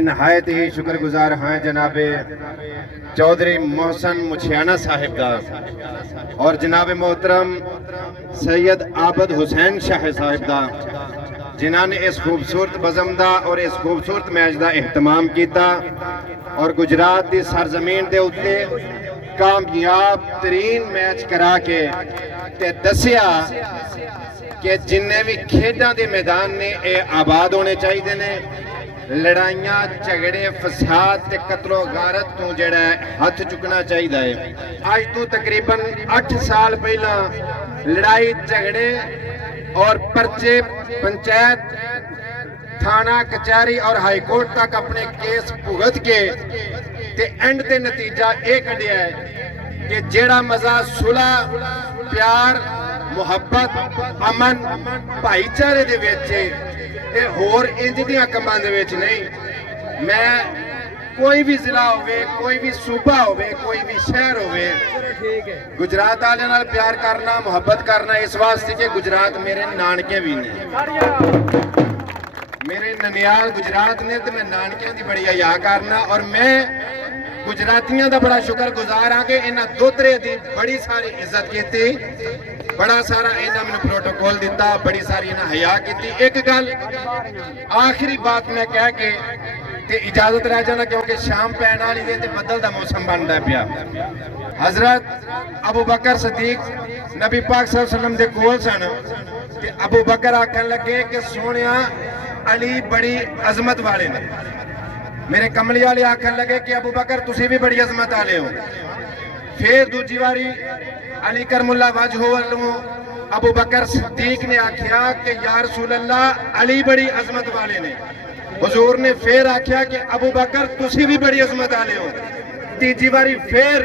नहायत ही शुक्रगुजार हाँ जनाब चौधरी मोहसन मुछियाना साहिब का और जनाब मोहतरम सैयद आबद हुसैन शाह साहिब का जिन्होंने इस खूबसूरत बज़म का और इस खूबसूरत मैच का एहतमाम किया और गुजरात की सरजमीन के उत्ते कामयाब तरीन मैच करा के ते दसिया कि जिन्ने भी खेडा के मैदान ने यह आबाद होने चाहिए ने लड़ाइयां झगड़े फसाद ते कतलो गारत तो जड़ा हथ चुकना चाहिए है। आज तो तकरीबन 8 साल पहला लड़ाई झगड़े और पर्चे पंचायत थाना कचहरी और हाईकोर्ट तक अपने केस भुगत के ते एंड ते नतीजा ये कढ़िया है कि जेड़ा मजा सुलह प्यार मुहब्बत अमन भाईचारे दे विच ये होर इंज दियां कमां दे विच नहीं। मैं कोई भी जिला होवे कोई भी सूबा होवे कोई भी शहर होवे गुजरात वाले नाल प्यार करना मुहब्बत करना इस वास्ते कि गुजरात मेरे नानके भी ने मेरे ननियाल गुजरात ने तो मैं नानकियां दी बड़ी हया करना और मैं गुजरातियों का बड़ा शुक्रगुजार हाँ कि इन्होंने दोतरे की बड़ी सारी इज्जत की बड़ा सारा इन्होंने मैंने प्रोटोकॉल दिता बड़ी सारी इन्हें हया की। एक गल आखिरी बात मैं कह के ते इजाजत रह जाना क्योंकि शाम पैन वाली है बदल का मौसम बनता पिया। हजरत अबू बकर सदीक नबी पाक सल्लल्लाहु अलैहि वसल्लम दे कोल सन ते अबू बकर आखन लगे कि सोनिया अली बड़ी अजमत वाले ने। मेरे कमली वाले आखन लगे कि अबू बकर तुसी भी बड़ी अजमत वाले हो। फिर दूजी बारी अली करमुल्ला वजहू वालों अबू बकर सिद्दीक ने आख्या कि या रसूल अल्लाह अली बड़ी अजमत वाले ने। हुजूर ने फिर आख्या कि अबू बकर तुसी भी बड़ी अजमत वाले हो। तीजी बारी फिर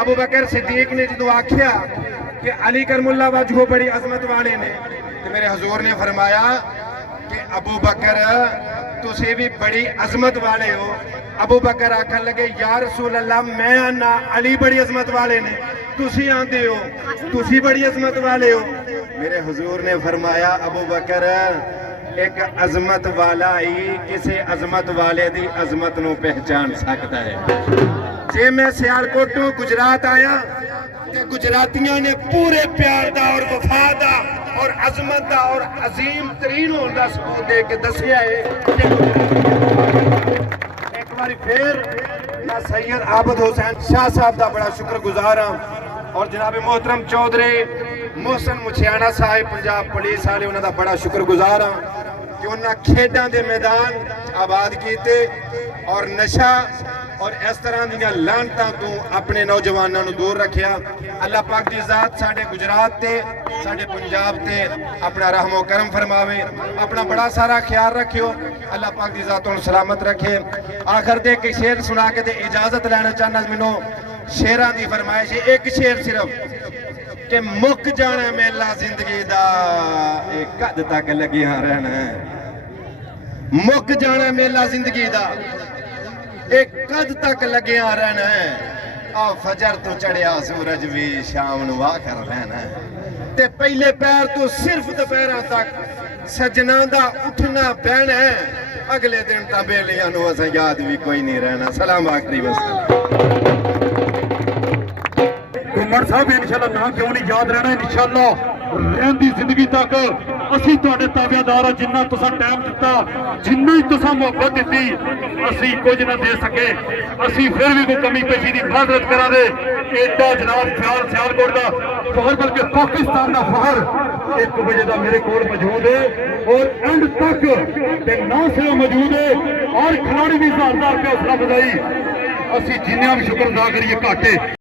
अबू बकर सिद्दीक ने जो आख्या कि अली करमुल्ला वजहू बड़ी अजमत वाले ने तो मेरे हुजूर ने फरमाया कि अबू बकर तुसी भी बड़ी अजमत वाले हो। अबू बकर आखन लगे या रसूल अल्लाह मैं आना अली बड़ी अजमत वाले ने तुसी आंदे हो तुसी बड़ी अजमत वाले हो। मेरे हुजूर ने फरमाया अबू बकर एक अजमत वाला ही किसी अजमत वाले दी अजमत नू पहचान सकता है। जे मैं सियालकोट तो गुजरात आया तो गुजरातियों ने पूरे प्यार दा और वफा दा और अजमत दा और अजीम तरीन होने का सबूत दे के दसिया है। एक बार फिर मैं सैयद आबद हुसैन शाह साहब का बड़ा शुक्रगुजार हाँ और जनाब मोहतरम चौधरी मोहसन मुछियाना साहिब पंजाब पुलिस वाले उन्होंने बड़ा शुक्रगुजार हाँ कि उन्होंने खेडा के मैदान आबाद किए और नशा और इस तरह दियां लानतां तो अपने नौजवानों को दूर रखिया। अल्लाह पाक दी ज़ात साडे गुजरात ते साडे पंजाब ते अपना रहमो करम फरमावे। अपना बड़ा सारा ख्याल रखियो। अल्लाह पाक दी ज़ात उन्हें सलामत रखे। आखिर ते एक शेर सुना के ते इजाजत लेना चाहना मैनू शेरां दी फरमाइश है। एक शेर सिर्फ कि मुक जाना मेला जिंदगी दा एक कद तक लगिया रहना मुक जाना मेला जिंदगी दा एक कद तक लगिया रहना है। आ फजर तो चढ़िया सूरज भी शाम नू आखर रहना है ते पहले पैर तो सिर्फ दोपहर तक सजना दा उठना बहना है। अगले दिन तो बेलियां नू असां याद भी कोई नहीं रहना। सलाम आखिरी घुमन साहब इंशाल्लाह ना क्यों नहीं याद रहना इंशाल्लाह रहंदी जिंदगी तक असी तुहाडे ताबेदार जिन्ना तुसां टाइम दिता जिन्नी तुसां मोहब्बत दी असी कुछ ना दे सके असी फिर भी कोई कमी पेशी की माजरत करा दे। एडा जनाब ख्याल सियालकोट का फखर बल्कि पाकिस्तान का फखर 1 बजे का मेरे को मौजूद है और एंड तक ना सिर्फ मौजूद है और खिलाड़ी भी 1000 रुपया हौसला बधाई असी जिन्ना भी शुक्र अदा करिए घाटे।